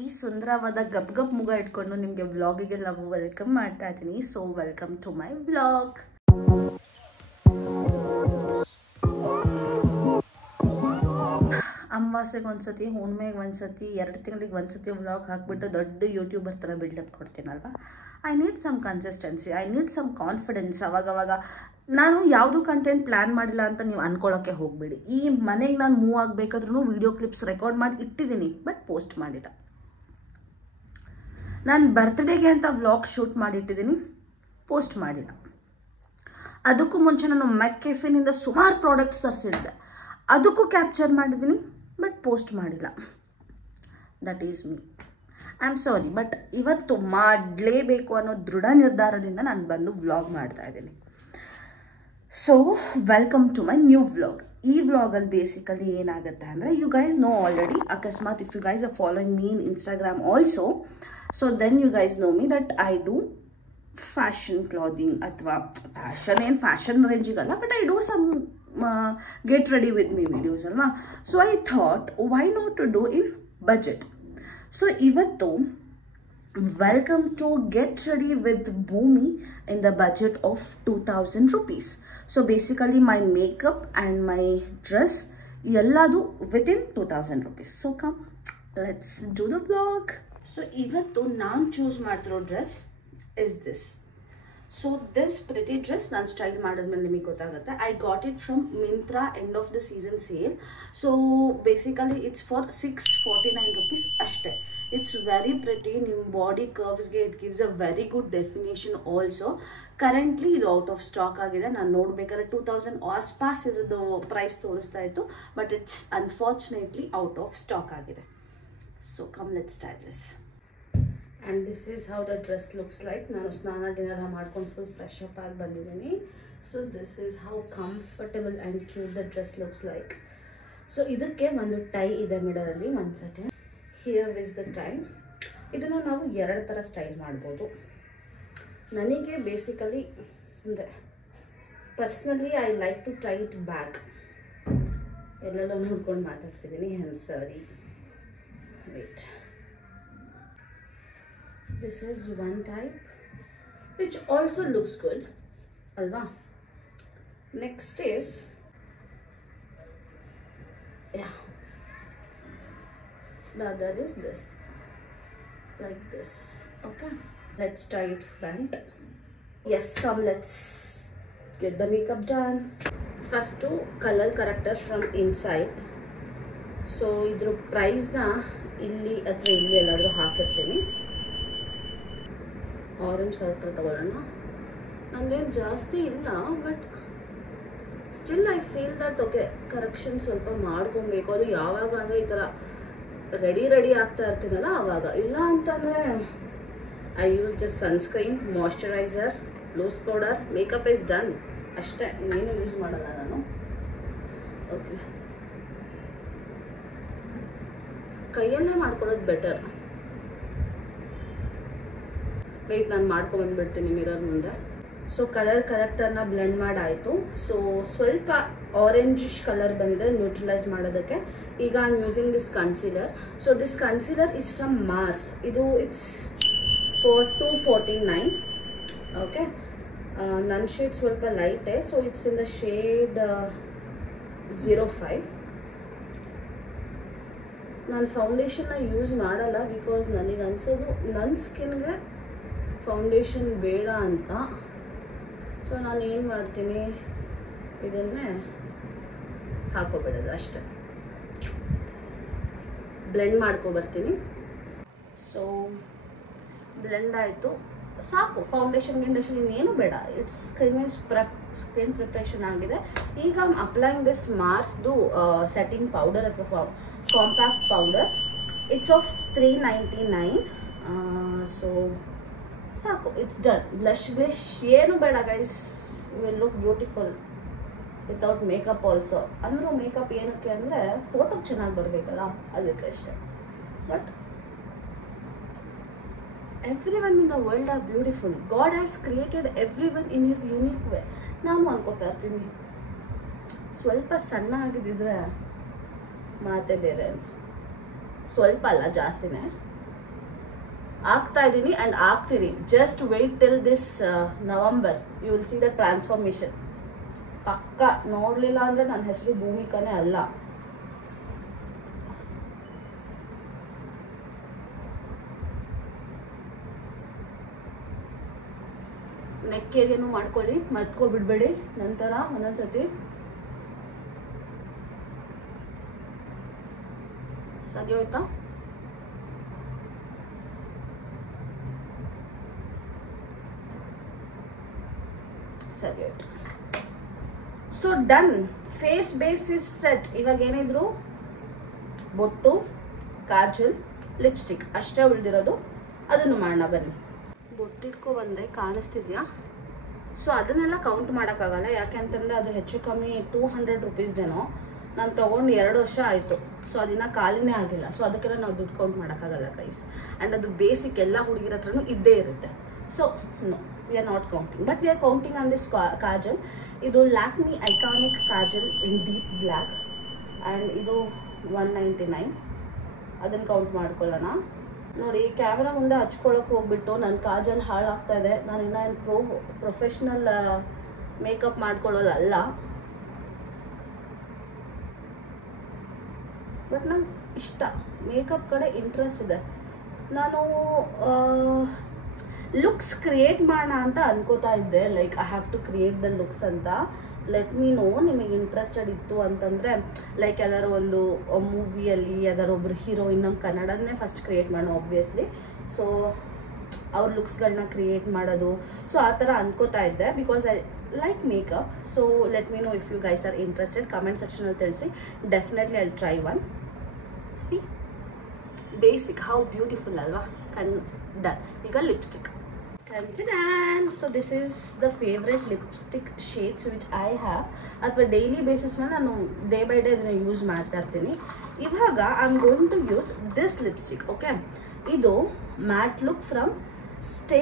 ಈ ಸುಂದರವಾದ ಗಪ್ ಗಪ್ ಮುಗ ಇಟ್ಕೊಂಡು ನಿಮಗೆ ವ್ಲಾಗಿಗೆ ನಾವು ವೆಲ್ಕಮ್ ಮಾಡ್ತಾ ಇದ್ದೀನಿ. So welcome to my vlog. ಅಮಾವಾಸ್ಯೆಗೆ ಒಂದ್ಸತಿ, ಹುಣ್ಣಿಮೆಗೆ ಒಂದ್ಸತಿ, 2 ತಿಂಗಳಿಗೆ ಒಂದ್ಸತಿ ವ್ಲಾಗ್ ಹಾಕ್ಬಿಟ್ಟು ದೊಡ್ಡ ಯೂಟ್ಯೂಬರ್ ಥರ ಬಿಲ್ಡಪ್ ಕೊಡ್ತೀನಲ್ವ. I need some consistency, I need some confidence. ಅವಾಗವಾಗ ನಾನು ಯಾವುದು ಕಂಟೆಂಟ್ ಪ್ಲ್ಯಾನ್ ಮಾಡಿಲ್ಲ ಅಂತ ನೀವು ಅನ್ಕೊಳ್ಳೋಕ್ಕೆ ಹೋಗಬೇಡಿ. ಈ ಮನೆಗೆ ನಾನು ಮೂವ್ ಆಗಬೇಕಾದ್ರೂ ವಿಡಿಯೋ ಕ್ಲಿಪ್ಸ್ ರೆಕಾರ್ಡ್ ಮಾಡಿ ಇಟ್ಟಿದ್ದೀನಿ, ಬಟ್ ಪೋಸ್ಟ್ ಮಾಡಿಲ್ಲ. ನಾನು ಬರ್ತ್ಡೇಗೆ ಅಂತ ವ್ಲಾಗ್ ಶೂಟ್ ಮಾಡಿಟ್ಟಿದ್ದೀನಿ, ಪೋಸ್ಟ್ ಮಾಡಿಲ್ಲ. ಅದಕ್ಕೂ ಮುಂಚೆ ನಾನು ಮೆಕ್ಕೆಫಿನಿಂದ ಸುಮಾರು ಪ್ರಾಡಕ್ಟ್ಸ್ ತರಿಸಿದ್ದೆ, ಅದಕ್ಕೂ ಕ್ಯಾಪ್ಚರ್ ಮಾಡಿದ್ದೀನಿ, ಬಟ್ ಪೋಸ್ಟ್ ಮಾಡಿಲ್ಲ. That is me. I am sorry, but ಇವತ್ತು ಮಾಡಲೇಬೇಕು ಅನ್ನೋ ದೃಢ ನಿರ್ಧಾರದಿಂದ ನಾನು ಬಂದು ವ್ಲಾಗ್ ಮಾಡ್ತಾ ಇದ್ದೀನಿ. So welcome to my new vlog. ಈ ವ್ಲಾಗಲ್ಲಿ ಬೇಸಿಕಲಿ ಏನಾಗುತ್ತೆ ಅಂದರೆ, ಯು ಗೈಸ್ ನೋ ಆಲ್ರೆಡಿ, ಅಕಸ್ಮಾತ್ if you guys are following me in Instagram also, so then you guys know me that I do fashion clothing, ಅಥವಾ fashion ರೇಂಜಿಗಲ್ಲ, but I do some get ready with me videos ಅಲ್ವಾ. So I thought why not to do in budget. So ಇವತ್ತು welcome to get ready with ಭೂಮಿ ಇನ್ the budget of 2000 rupees. So basically my makeup and my dress ಎಲ್ಲದು within 2000 rupees. So come let's do the vlog. So ಇವತ್ತು ನಾನು choose ಮಾಡ್ತಿರೋ dress is this. So this pretty dress ನಾನು style ಮಾಡಿದ್ಮೇಲೆ ನಿಮಗೆ ಗೊತ್ತಾಗುತ್ತೆ. I got it from Myntra end of the season sale. So basically it's for 649 rupees ಅಷ್ಟೇ. It's very pretty. ನಿಮ್ಮ body ಕರ್ವ್ಸ್ಗೆ it gives a very good definition also. Currently ಇದು out of stock ಆಗಿದೆ. ನಾನು ನೋಡ್ಬೇಕಾದ್ರೆ 2000 ಆಸ್ಪಾಸ್ ಇರೋದು ಪ್ರೈಸ್ ತೋರಿಸ್ತಾ ಇತ್ತು, but it's unfortunately out of stock ಆಗಿದೆ. So come let's style this. And this is how the dress looks like. ನಾನು ಸ್ನಾನ ಗಿನಾರ ಮಾಡ್ಕೊಂಡು ಫುಲ್ ಫ್ರೆಶ್ ಅಪ್ ಆಗಿ ಬಂದಿದ್ದೀನಿ. So this is how comfortable and cute the dress looks like. So ಇದಕ್ಕೆ ಒಂದು tie ಇದೆ ಮಿಡಲಲ್ಲಿ. ಒಂದು second, here is the tie. ಇದನ್ನು ನಾವು 2 ಥರ ಸ್ಟೈಲ್ ಮಾಡ್ಬೋದು. ನನಗೆ ಬೇಸಿಕಲಿ ಅಂದರೆ personally I like to tie it back. ಎಲ್ಲೆಲ್ಲೋ ನೋಡ್ಕೊಂಡು ಮಾತಾಡ್ತಿದ್ದೀನಿ, sorry, wait. This is one type which also looks good, alva. Next is, yeah, the other is this, like this. Okay, let's try it front. Yes, come, let's get the makeup done. First to color corrector from inside. So idru price na illi athwa illi elladru ಹಾಕಿರ್ತೀನಿ. Orange corrector ತಗೊಳ್ಳೋಣ. ನಂದೇನು ಜಾಸ್ತಿ ಇಲ್ಲ, but still I feel that okay, correction ಸ್ವಲ್ಪ ಮಾಡ್ಕೊಬೇಕು. ಅದು ಯಾವಾಗ ಅಂದರೆ ಈ ಥರ ರೆಡಿ ಆಗ್ತಾ ಇರ್ತೀನಲ್ಲ ಆವಾಗ. ಇಲ್ಲ ಅಂತಂದರೆ I use just sunscreen, moisturiser, loose powder, makeup is done ಅಷ್ಟೇ. ಇನ್ನೇನು ಯೂಸ್ ಮಾಡಲ್ಲ ನಾನು. ಓಕೆ, ಕೈಯಲ್ಲೇ ಮಾಡ್ಕೊಳ್ಳೋದು ಬೆಟರ್. ವೆಯ್ಟ್, ನಾನು ಮಾಡ್ಕೊಂಡ್ಬಂದ್ಬಿಡ್ತೀನಿ ಮಿರರ್ ಮುಂದೆ. ಸೊ ಕಲರ್ ಕರೆಕ್ಟರ್ನ ಬ್ಲೆಂಡ್ ಮಾಡಾಯಿತು. ಸೊ ಸ್ವಲ್ಪ ಆರೆಂಜಿಶ್ ಕಲರ್ ಬಂದಿದೆ ನ್ಯೂಟ್ರಲೈಸ್ ಮಾಡೋದಕ್ಕೆ. ಈಗ I am using this concealer. So this concealer is from Mars. ಇದು ಇಟ್ಸ್ ಫಾರ್ 249. ಓಕೆ, ನನ್ನ ಶೇಡ್ ಸ್ವಲ್ಪ ಲೈಟೇ. So it's in the shade 05. ನಾನು ಫೌಂಡೇಶನ್ನ ಯೂಸ್ ಮಾಡಲ್ಲ, ಬಿಕಾಸ್ ನನಗೆ ಅನ್ಸೋದು ನನ್ನ ಸ್ಕಿನ್ಗೆ ಫೌಂಡೇಶನ್ ಬೇಡ ಅಂತ. ಸೊ ನಾನು ಏನು ಮಾಡ್ತೀನಿ, ಇದನ್ನೇ ಹಾಕೋಬಿಡೋದು ಅಷ್ಟೆ. ಬ್ಲೆಂಡ್ ಮಾಡ್ಕೊಬರ್ತೀನಿ. ಸೊ ಬ್ಲೆಂಡ್ ಆಯಿತು, ಸಾಕು. ಫೌಂಡೇಶನ್ ಇನ್ನೇನು ಬೇಡ. ಇಟ್ಸ್ ಸ್ಕಿನ್ ಪ್ರಿಪ್ರೇಷನ್ ಆಗಿದೆ. ಈಗ ಐ ಆಮ್ ಅಪ್ಲೈಯಿಂಗ್ ದಿಸ್ ಮಾರ್ಸ್ದು ಸೆಟ್ಟಿಂಗ್ ಪೌಡರ್ ಅಥವಾ compact powder. It's of 399. So ಸಾಕು, ಇಟ್ಸ್ ಡನ್. ಬ್ಲಶ್ ಏನು ಬೇಡ guys, will look beautiful without makeup also. ಅಂದರೂ ಮೇಕಪ್ ಏನಕ್ಕೆ ಅಂದರೆ ಫೋಟೋಗೆ ಚೆನ್ನಾಗಿ ಬರಬೇಕಲ್ಲ, ಅದಕ್ಕೆ ಅಷ್ಟೇ. But everyone in the world are beautiful. God has created everyone in his unique way. ನಾನು ಅನ್ಕೋತಾ ಇರ್ತೀನಿ, ಸ್ವಲ್ಪ ಸಣ್ಣ ಆಗಿದ್ದಿದ್ರೆ ಮಾತೇ ಬೇರೆ ಅಂತ. ಸ್ವಲ್ಪ ಅಲ್ಲ, ಜಾಸ್ತಿನೇ. ಆಗ್ತಾ ಇದ್ದೀನಿ ಆ್ಯಂಡ್ ಆಗ್ತೀನಿ. Just wait till this November, you will see the transformation. ಪಕ್ಕ ನೋಡಲಿಲ್ಲ ಅಂದರೆ ನನ್ನ ಹೆಸರು ಭೂಮಿಕಾನೇ ಅಲ್ಲ. ನೆಕ್ ಏರಿಯಾನು ಮಾಡ್ಕೊಳ್ಳಿ, ಮತ್ಕೊಬಿಡ್ಬೇಡಿ. ನಂತರ ಒಂದೊಂದ್ಸತಿ ಸರಿ ಹೋಯ್ತಾ? ಸರಿ ಹೋಯ್ತು. So done, face base is set. ಇವಾಗ ಏನಿದ್ರು ಬೊಟ್ಟು, ಕಾಜಲ್, ಲಿಪ್ಸ್ಟಿಕ್ ಅಷ್ಟೇ ಉಳಿದಿರೋದು. ಅದನ್ನು ಮಾಡೋಣ ಬನ್ನಿ. ಬೊಟ್ಟಿಟ್ಕೊ ಬಂದೆ, ಕಾಣಿಸ್ತಿದ್ಯಾ? ಸೊ ಅದನ್ನೆಲ್ಲ ಕೌಂಟ್ ಮಾಡೋಕ್ಕಾಗಲ್ಲ, ಯಾಕೆ ಅಂತಂದರೆ ಅದು ಹೆಚ್ಚು ಕಮ್ಮಿ 200 ರುಪೀಸ್ದೇನೋ. ನಾನು ತೊಗೊಂಡು 2 ವರ್ಷ ಆಯಿತು. ಸೊ ಅದನ್ನ ಖಾಲಿನೇ ಆಗಿಲ್ಲ. ಸೊ ಅದಕ್ಕೆಲ್ಲ ನಾವು ದುಡ್ಡು ಕೌಂಟ್ ಮಾಡೋಕ್ಕಾಗಲ್ಲ ಗೈಸ್. ಆ್ಯಂಡ್ ಅದು ಬೇಸಿಕ್ ಎಲ್ಲ ಹುಡುಗಿರ ಹತ್ರನೂ ಇದ್ದೇ ಇರುತ್ತೆ. So no, we are not counting, but we are counting on this kajal. ಇದು Lakme iconic kajal in deep black and ಇದು 199. ಅದನ್ನು ಕೌಂಟ್ ಮಾಡ್ಕೊಳ್ಳೋಣ. ನೋಡಿ, ಕ್ಯಾಮ್ರಾ ಮುಂದೆ ಹಚ್ಕೊಳಕ್ಕೆ ಹೋಗ್ಬಿಟ್ಟು ನನ್ನ ಕಾಜಲ್ ಹಾಳಾಗ್ತಾ ಇದೆ. ನಾನು ಇನ್ನೂ ಪ್ರೊಫೆಷ್ನಲ್ ಮೇಕಪ್ ಮಾಡ್ಕೊಳ್ಳೋದಲ್ಲ, ಬಟ್ ನಂಗೆ ಇಷ್ಟ, ಮೇಕಪ್ ಕಡೆ ಇಂಟ್ರೆಸ್ಟ್ ಇದೆ. ನಾನು ಲುಕ್ಸ್ ಕ್ರಿಯೇಟ್ ಮಾಡೋಣ ಅಂತ ಅನ್ಕೋತಾ ಇದ್ದೆ. Like I have to create the looks ಅಂತ. ಲೆಟ್ ಮೀ ನೋ, ನಿಮಗೆ ಇಂಟ್ರೆಸ್ಟೆಡ್ ಇತ್ತು ಅಂತಂದರೆ. ಲೈಕ್ ಯಾವ್ದಾದ್ರು ಒಂದು ಮೂವಿಯಲ್ಲಿ ಯಾವ್ದಾದ್ರು ಒಬ್ರು ಹೀರೋಯಿನ್ ನಮ್ಮ ಕನ್ನಡನೇ ಫಸ್ಟ್ ಕ್ರಿಯೇಟ್ ಮಾಡೋಣ ಆಬ್ವಿಯಸ್ಲಿ. ಸೊ ಅವ್ರ ಲುಕ್ಸ್ಗಳನ್ನ ಕ್ರಿಯೇಟ್ ಮಾಡೋದು. ಸೊ ಆ ಥರ ಅನ್ಕೋತಾ ಇದ್ದೆ, because I like makeup. So let me know if you guys are interested. Comment ಸೆಕ್ಷನಲ್ಲಿ ತಿಳಿಸಿ. Definitely I try one. See basic how beautiful ಅಲ್ವಾ? ಡನ್. ಈಗ lipstick. So this is the favourite lipstick shades which I have. ಅಥವಾ daily basis ಮೇಲೆ ನಾನು day by day ಅದನ್ನು use ಮಾಡ್ತಾ ಇರ್ತೀನಿ. ಇವಾಗ I am going to use this lipstick. Okay, ಇದು matte look from stay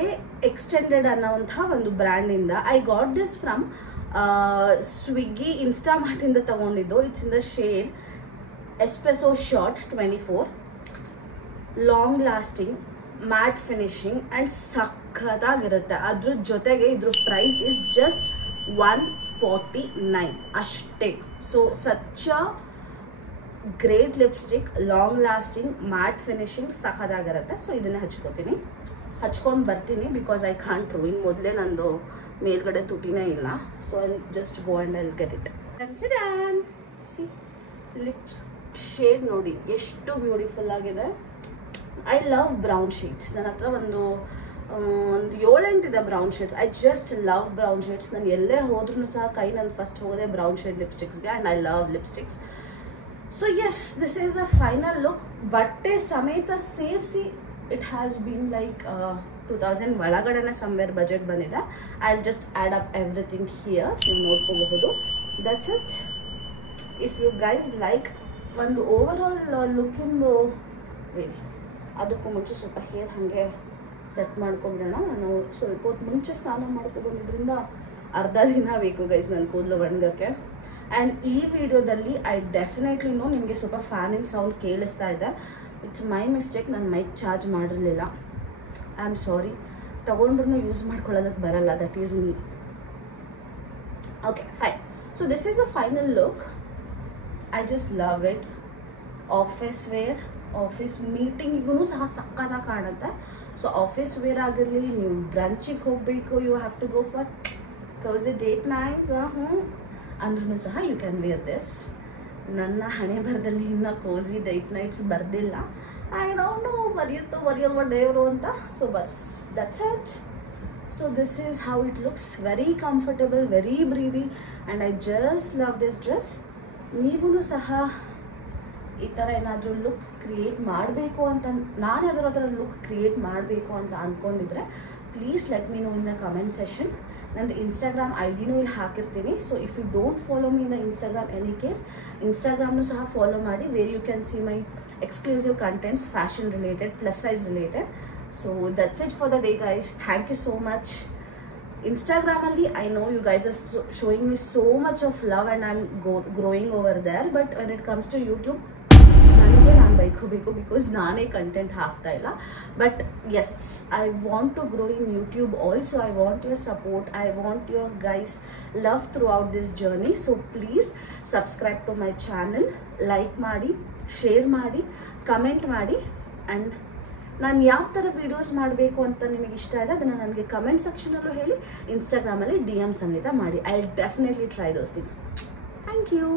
extended ಅನ್ನೋವಂಥ ಒಂದು ಬ್ರ್ಯಾಂಡಿಂದ. I got this from Swiggy ಇನ್ಸ್ಟಾಮಾರ್ಟಿಂದ ತಗೊಂಡಿದ್ದು. It's in the shade espresso shot 24. Long lasting, matte finishing and ಸಖತ್ತಾಗಿರುತ್ತೆ. ಅದ್ರ ಜೊತೆಗೆ ಇದ್ರ ಪ್ರೈಸ್ ಇಸ್ ಜಸ್ಟ್ 149 ಅಷ್ಟೇ. So such a great lipstick, long lasting, matte finishing, ಸಖತ್ತಾಗಿರುತ್ತೆ. ಸೊ ಇದನ್ನೇ ಹಚ್ಕೋತೀನಿ, ಹಚ್ಕೊಂಡು ಬರ್ತೀನಿ. Because I can't true. ಇನ್ನು ಮೊದಲೇ ನಂದು ಮೇಲ್ಗಡೆ ತುಟಿನೇ ಇಲ್ಲ. So I just go and I will get it. See lips shade ನೋಡಿ ಎಷ್ಟು ಬ್ಯೂಟಿಫುಲ್ ಆಗಿದೆ. I love brown shades. ನನ್ನ ಹತ್ರ ಒಂದು 7-8 ಇದೆ brown shades. I just love brown shades. ನಾನು ಎಲ್ಲೇ ಹೋದ್ರೂ ಸಹ ನಾನು ಫಸ್ಟ್ ಹೋದೆ ಬ್ರೌನ್ ಶೇಡ್ ಲಿಪ್ಸ್ಟಿಕ್ಸ್ಗೆ. And I love lipsticks. So yes, this is a final look. ಬಟ್ಟೆ ಸಮೇತ ಸೇರಿಸಿ ಇಟ್ ಹ್ಯಾಸ್ ಬೀನ್ ಲೈಕ್ 2000 ಒಳಗಡೆನೆ ಸಮ್ವೇರ್ ಬಜೆಟ್ ಬಂದಿದೆ. I will just add up everything here. ನೀವು ನೋಡ್ಕೋಬಹುದು. That's it. If you guys like ಒಂದು overall ಲುಕ್ಕಿಂದು ವೇರಿ, ಅದಕ್ಕೂ ಮುಂಚೆ ಸ್ವಲ್ಪ ಹೇರ್ ಹಾಗೆ ಸೆಟ್ ಮಾಡ್ಕೊಂಬಿಡೋಣ. ನಾನು ಸ್ವಲ್ಪ ಹೊತ್ತು ಮುಂಚೆ ಸ್ನಾನ ಮಾಡ್ಕೊಬಂದಿದ್ರಿಂದ ಅರ್ಧ ದಿನ ಬೇಕು ಗೈಸ್ ನನ್ನ ಕೂದಲು ಒಣಗಕ್ಕೆ. ಆ್ಯಂಡ್ ಈ ವಿಡಿಯೋದಲ್ಲಿ ಐ ಡೆಫಿನೆಟ್ಲಿ ನೋ ನಿಮಗೆ ಸ್ವಲ್ಪ ಫ್ಯಾನಿನ ಸೌಂಡ್ ಕೇಳಿಸ್ತಾ ಇದೆ. It's my mistake. ನಾನು ಮೈಕ್ ಚಾರ್ಜ್ ಮಾಡಿರಲಿಲ್ಲ. I am sorry. ತೊಗೊಂಡ್ರೂ ಯೂಸ್ ಮಾಡ್ಕೊಳ್ಳೋದಕ್ಕೆ ಬರಲ್ಲ. That is me. Okay fine. So this is a final look. I just love it. Office wear, office ಮೀಟಿಂಗಿಗೂ ಸಹ ಸಕ್ಕತ್ತಾಗಿ ಕಾಣುತ್ತೆ. ಸೊ ಆಫೀಸ್ ವೇರ್ ಆಗಿರಲಿ, ನೀವು ಬ್ರಂಚಿಗೆ ಹೋಗಬೇಕು, you have to go for cosy date nights ಅಂದ್ರೂ ಸಹ ಯು ಕ್ಯಾನ್ ವೇರ್ ದಿಸ್. ನನ್ನ ಹಣೆ ಬರದಲ್ಲಿ ಇನ್ನೂ ಕೋಸಿ ಡೇಟ್ ನೈಟ್ಸ್ ಬರ್ದಿಲ್ಲ. ಐ ಡೋಂಟ್ ನೋ ಬರೆಯಲ್ವ ದೇವರು ಅಂತ. ಸೊ ಬಸ್ that's it. So this is how it looks. Very comfortable, very breathy and I just love this dress. ನೀವೂ ಸಹ ಈ ಥರ ಏನಾದರೂ ಲುಕ್ ಕ್ರಿಯೇಟ್ ಮಾಡಬೇಕು ಅಂತ, ನಾನು ಯಾವ್ದಾದ್ರು ಥರ ಲುಕ್ ಕ್ರಿಯೇಟ್ ಮಾಡಬೇಕು ಅಂತ ಅಂದ್ಕೊಂಡಿದ್ರೆ please let me know in the comment session. ನಂದು ಇನ್ಸ್ಟಾಗ್ರಾಮ್ ಐಡಿನೂ ಇಲ್ಲಿ ಹಾಕಿರ್ತೀನಿ. So if you don't follow me in the Instagram any case, ಇನ್ಸ್ಟಾಗ್ರಾಮ್ನು ಸಹ ಫಾಲೋ ಮಾಡಿ. Where you can see my exclusive contents, fashion related, plus size related. So that's it for the day guys. Thank you so much. Instagramally, I know you guys are showing me so much of love and I'm growing over there. But when it comes to YouTube, ನಿಮಗೆ ನಾನು ಬೈಕೋಬೇಕು because ನಾನೇ content ಹಾಕ್ತಾ ಇಲ್ಲ. But yes, I want to grow in YouTube also. I want your support, I want your guys love throughout this journey. So please subscribe to my channel, like ಮಾಡಿ, share ಮಾಡಿ, comment ಮಾಡಿ. And ನಾನು ಯಾವ ಥರ videos ಮಾಡಬೇಕು ಅಂತ ನಿಮಗೆ ಇಷ್ಟ ಇದೆ ಅದನ್ನು ನನಗೆ ಕಮೆಂಟ್ ಸೆಕ್ಷನಲ್ಲೂ ಹೇಳಿ, ಇನ್ಸ್ಟಾಗ್ರಾಮಲ್ಲಿ DM ಸಮೇತ ಮಾಡಿ. I will definitely try those things. Thank you.